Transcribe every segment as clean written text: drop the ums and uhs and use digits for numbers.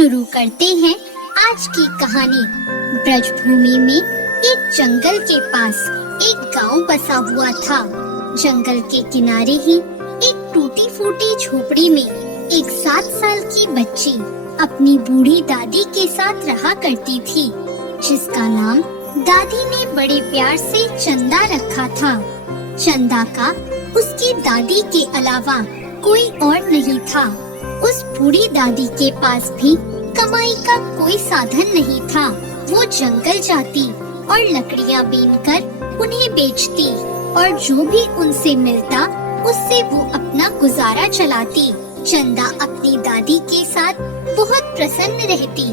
शुरू करते हैं आज की कहानी। ब्रजभूमि में एक जंगल के पास एक गांव बसा हुआ था। जंगल के किनारे ही एक टूटी फूटी झोपड़ी में एक 7 साल की बच्ची अपनी बूढ़ी दादी के साथ रहा करती थी, जिसका नाम दादी ने बड़े प्यार से चंदा रखा था। चंदा का उसकी दादी के अलावा कोई और नहीं था। उस बूढ़ी दादी के पास भी कमाई का कोई साधन नहीं था। वो जंगल जाती और लकड़ियाँ बीनकर उन्हें बेचती और जो भी उनसे मिलता उससे वो अपना गुजारा चलाती। चंदा अपनी दादी के साथ बहुत प्रसन्न रहती,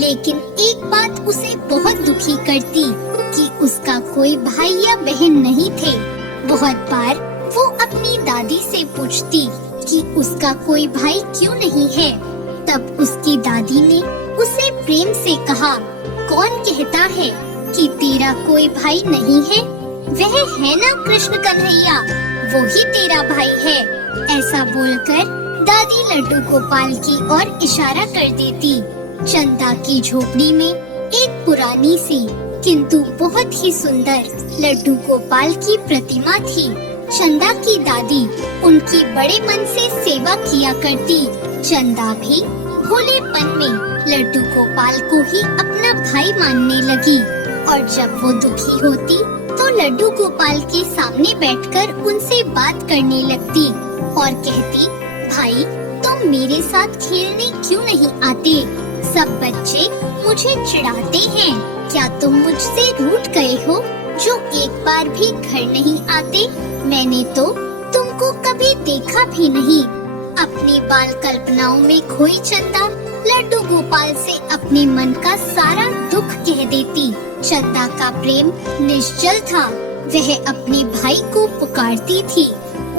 लेकिन एक बात उसे बहुत दुखी करती कि उसका कोई भाई या बहन नहीं थे। बहुत बार वो अपनी दादी से पूछती कि उसका कोई भाई क्यों नहीं है। तब उसकी दादी ने उसे प्रेम से कहा, कौन कहता है कि तेरा कोई भाई नहीं है? वह है ना कृष्ण कन्हैया, वो ही तेरा भाई है। ऐसा बोलकर दादी लड्डू गोपाल की ओर इशारा कर देती। चंदा की झोपड़ी में एक पुरानी सी किंतु बहुत ही सुंदर लड्डू गोपाल की प्रतिमा थी। चंदा की दादी उनकी बड़े मन से सेवा किया करती। चंदा भी भोलेपन में लड्डू गोपाल को ही अपना भाई मानने लगी और जब वो दुखी होती तो लड्डू गोपाल के सामने बैठकर उनसे बात करने लगती और कहती, भाई तुम मेरे साथ खेलने क्यों नहीं आते? सब बच्चे मुझे चिढ़ाते हैं। क्या तुम मुझसे रूठ गए हो जो एक बार भी घर नहीं आते? मैंने तो तुमको कभी देखा भी नहीं। अपनी बाल कल्पनाओं में खोई चंदा लड्डू गोपाल से अपने मन का सारा दुख कह देती। चंदा का प्रेम निश्चल था। वह अपने भाई को पुकारती थी।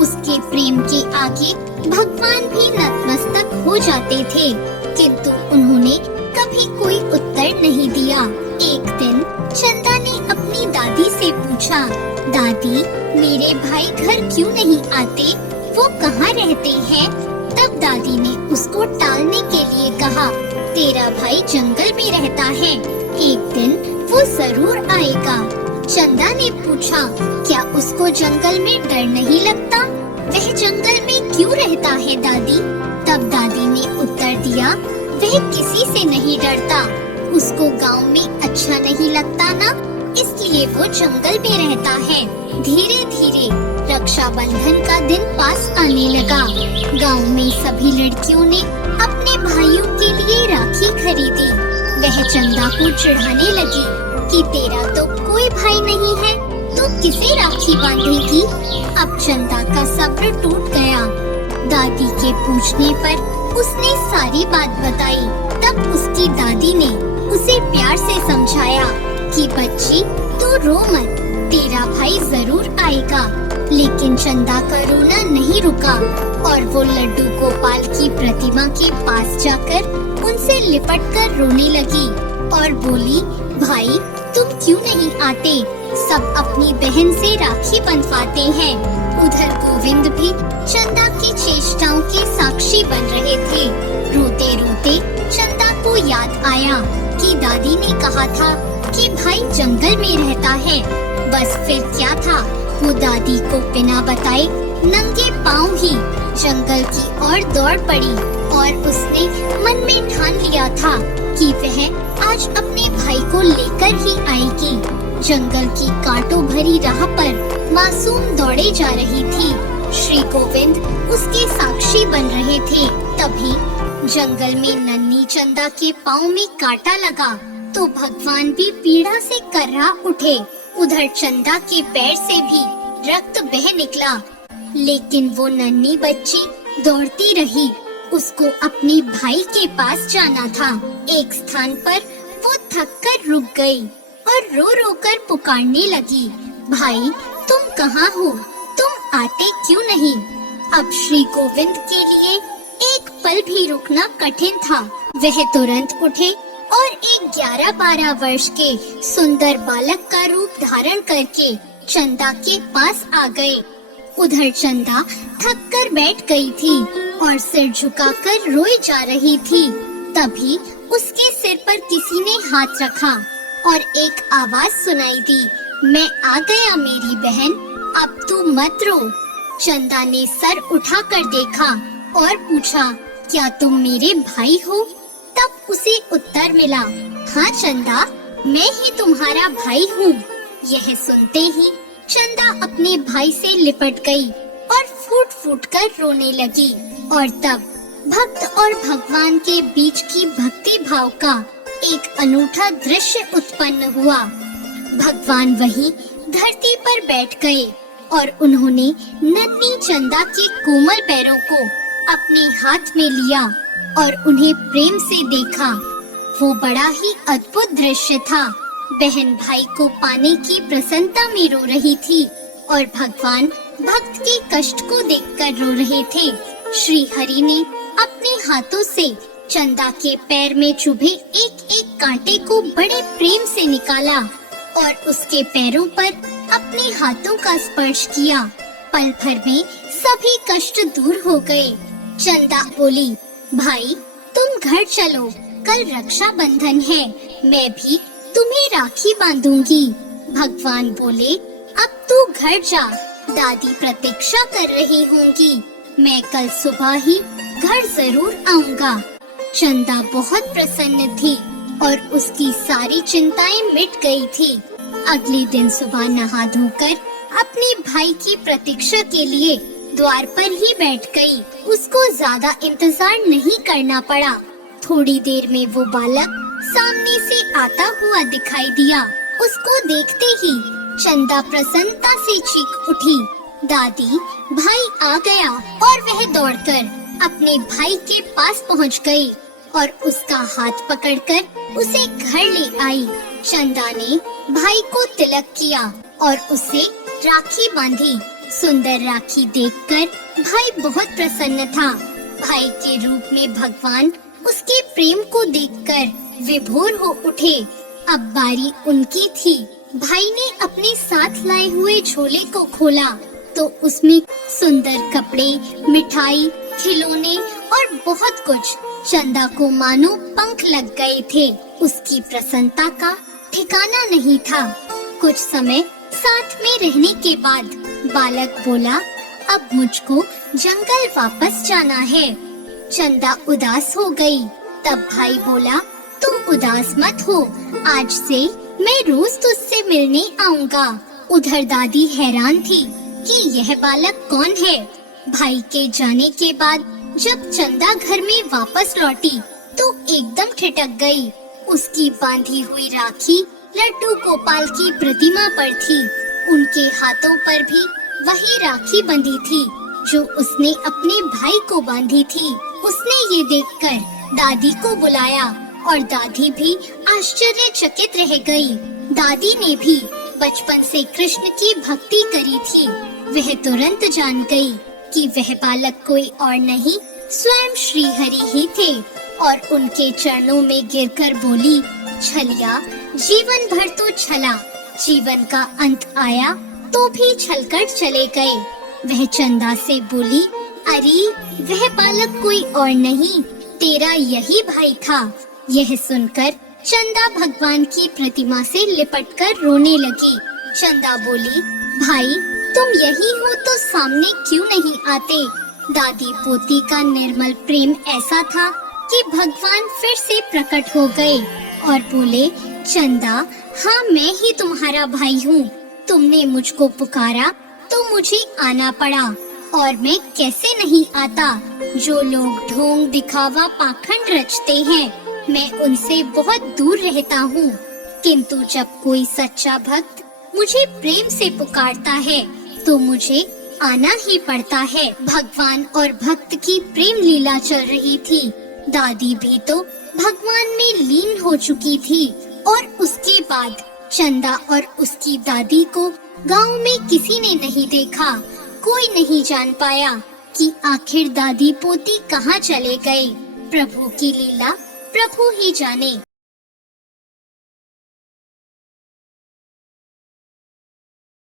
उसके प्रेम के आगे भगवान भी नतमस्तक हो जाते थे, किंतु उन्होंने कभी कोई उत्तर नहीं दिया। एक दिन चंदा ने अपनी दादी से पूछा, दादी मेरे भाई घर क्यों नहीं आते? वो कहाँ रहते हैं? तब दादी ने उसको टालने के लिए कहा, तेरा भाई जंगल में रहता है, एक दिन वो जरूर आएगा। चंदा ने पूछा, क्या उसको जंगल में डर नहीं लगता? वह जंगल में क्यों रहता है दादी? तब दादी ने उत्तर दिया, वह किसी से नहीं डरता। उसको गांव में अच्छा नहीं लगता ना, इसलिए वो जंगल में रहता है। धीरे धीरे रक्षाबंधन का दिन पास आने लगा। गांव में सभी लड़कियों ने अपने भाइयों के लिए राखी खरीदी। वह चंदा को चिढ़ाने लगी कि तेरा तो कोई भाई नहीं है, तो किसे राखी बांधेगी? अब चंदा का सब्र टूट गया। दादी के पूछने पर उसने सारी बात बताई। तब उसकी दादी ने उसे प्यार से समझाया कि बच्ची तू रो मत, तेरा भाई जरूर आएगा। लेकिन चंदा का रोना नहीं रुका और वो लड्डू गोपाल की प्रतिमा के पास जाकर उनसे लिपटकर रोने लगी और बोली, भाई तुम क्यों नहीं आते? सब अपनी बहन से राखी बंधवाते हैं। उधर गोविंद भी चंदा की चेष्टाओं के साक्षी बन रहे थे। रोते रोते चंदा को याद आया कि दादी ने कहा था कि भाई जंगल में रहता है। बस फिर क्या था, वो दादी को बिना बताए नंगे पाँव ही जंगल की ओर दौड़ पड़ी और उसने मन में ठान लिया था कि वह आज अपने भाई को लेकर ही आएगी। जंगल की कांटों भरी राह पर मासूम दौड़े जा रही थी। श्री गोविंद उसके साक्षी बन रहे थे। तभी जंगल में नन्ही चंदा के पाँव में कांटा लगा तो भगवान भी पीड़ा से कर्रा उठे। उधर चंदा के पैर से भी रक्त बह निकला, लेकिन वो नन्ही बच्ची दौड़ती रही। उसको अपने भाई के पास जाना था। एक स्थान पर वो थककर रुक गई और रो रो कर पुकारने लगी, भाई तुम कहाँ हो? तुम आते क्यों नहीं? अब श्री गोविंद के लिए एक पल भी रुकना कठिन था। वह तुरंत उठे और एक 11-12 वर्ष के सुंदर बालक का रूप धारण करके चंदा के पास आ गए। उधर चंदा थक कर बैठ गई थी और सिर झुकाकर रोई जा रही थी। तभी उसके सिर पर किसी ने हाथ रखा और एक आवाज सुनाई दी, मैं आ गया मेरी बहन, अब तू मत रो। चंदा ने सर उठाकर देखा और पूछा, क्या तुम मेरे भाई हो? तब उसे उत्तर मिला, हाँ चंदा, मैं ही तुम्हारा भाई हूँ। यह सुनते ही चंदा अपने भाई से लिपट गई और फूट फूट कर रोने लगी। और तब भक्त और भगवान के बीच की भक्ति भाव का एक अनूठा दृश्य उत्पन्न हुआ। भगवान वहीं धरती पर बैठ गए और उन्होंने नन्ही चंदा के कोमल पैरों को अपने हाथ में लिया और उन्हें प्रेम से देखा। वो बड़ा ही अद्भुत दृश्य था। बहन भाई को पाने की प्रसन्नता में रो रही थी और भगवान भक्त के कष्ट को देखकर रो रहे थे। श्री हरि ने अपने हाथों से चंदा के पैर में चुभे एक एक कांटे को बड़े प्रेम से निकाला और उसके पैरों पर अपने हाथों का स्पर्श किया। पल भर में सभी कष्ट दूर हो गए। चंदा बोली, भाई तुम घर चलो, कल रक्षाबंधन है, मैं भी तुम्हें राखी बांधूंगी। भगवान बोले, अब तू घर जा, दादी प्रतीक्षा कर रही होंगी, मैं कल सुबह ही घर जरूर आऊंगा। चंदा बहुत प्रसन्न थी और उसकी सारी चिंताएं मिट गई थी। अगले दिन सुबह नहा धोकर अपने भाई की प्रतीक्षा के लिए द्वार पर ही बैठ गई। उसको ज्यादा इंतजार नहीं करना पड़ा। थोड़ी देर में वो बालक सामने से आता हुआ दिखाई दिया। उसको देखते ही चंदा प्रसन्नता से चीख उठी, दादी, भाई आ गया। और वह दौड़कर अपने भाई के पास पहुंच गई और उसका हाथ पकड़कर उसे घर ले आई। चंदा ने भाई को तिलक किया और उसे राखी बांधी। सुंदर राखी देखकर भाई बहुत प्रसन्न था। भाई के रूप में भगवान उसके प्रेम को देखकर विभोर हो उठे। अब बारी उनकी थी। भाई ने अपने साथ लाए हुए झोले को खोला तो उसमें सुंदर कपड़े, मिठाई, खिलौने और बहुत कुछ। चंदा को मानो पंख लग गए थे। उसकी प्रसन्नता का ठिकाना नहीं था। कुछ समय साथ में रहने के बाद बालक बोला, अब मुझको जंगल वापस जाना है। चंदा उदास हो गई। तब भाई बोला, तुम उदास मत हो, आज से मैं रोज तुझसे मिलने आऊंगा। उधर दादी हैरान थी कि यह बालक कौन है। भाई के जाने के बाद जब चंदा घर में वापस लौटी तो एकदम ठिठक गई। उसकी बांधी हुई राखी लड्डू गोपाल की प्रतिमा पर थी। उनके हाथों पर भी वही राखी बंधी थी जो उसने अपने भाई को बांधी थी। उसने ये देखकर दादी को बुलाया और दादी भी आश्चर्यचकित रह गई। दादी ने भी बचपन से कृष्ण की भक्ति करी थी। वह तुरंत जान गई कि वह बालक कोई और नहीं, स्वयं श्री हरि ही थे और उनके चरणों में गिरकर बोली, छलिया, जीवन भर तो छला, जीवन का अंत आया तो भी छलकर चले गए। वह चंदा से बोली, अरे वह बालक कोई और नहीं, तेरा यही भाई था। यह सुनकर चंदा भगवान की प्रतिमा से लिपटकर रोने लगी। चंदा बोली, भाई तुम यही हो तो सामने क्यों नहीं आते? दादी पोती का निर्मल प्रेम ऐसा था कि भगवान फिर से प्रकट हो गए और बोले, चंदा, हाँ मैं ही तुम्हारा भाई हूँ। तुमने मुझको पुकारा तो मुझे आना पड़ा और मैं कैसे नहीं आता। जो लोग ढोंग दिखावा पाखंड रचते हैं मैं उनसे बहुत दूर रहता हूँ, किंतु जब कोई सच्चा भक्त मुझे प्रेम से पुकारता है तो मुझे आना ही पड़ता है। भगवान और भक्त की प्रेम लीला चल रही थी। दादी भी तो भगवान में लीन हो चुकी थी और उसके बाद चंदा और उसकी दादी को गांव में किसी ने नहीं देखा। कोई नहीं जान पाया कि आखिर दादी पोती कहाँ चले गए। प्रभु की लीला प्रभु ही जाने।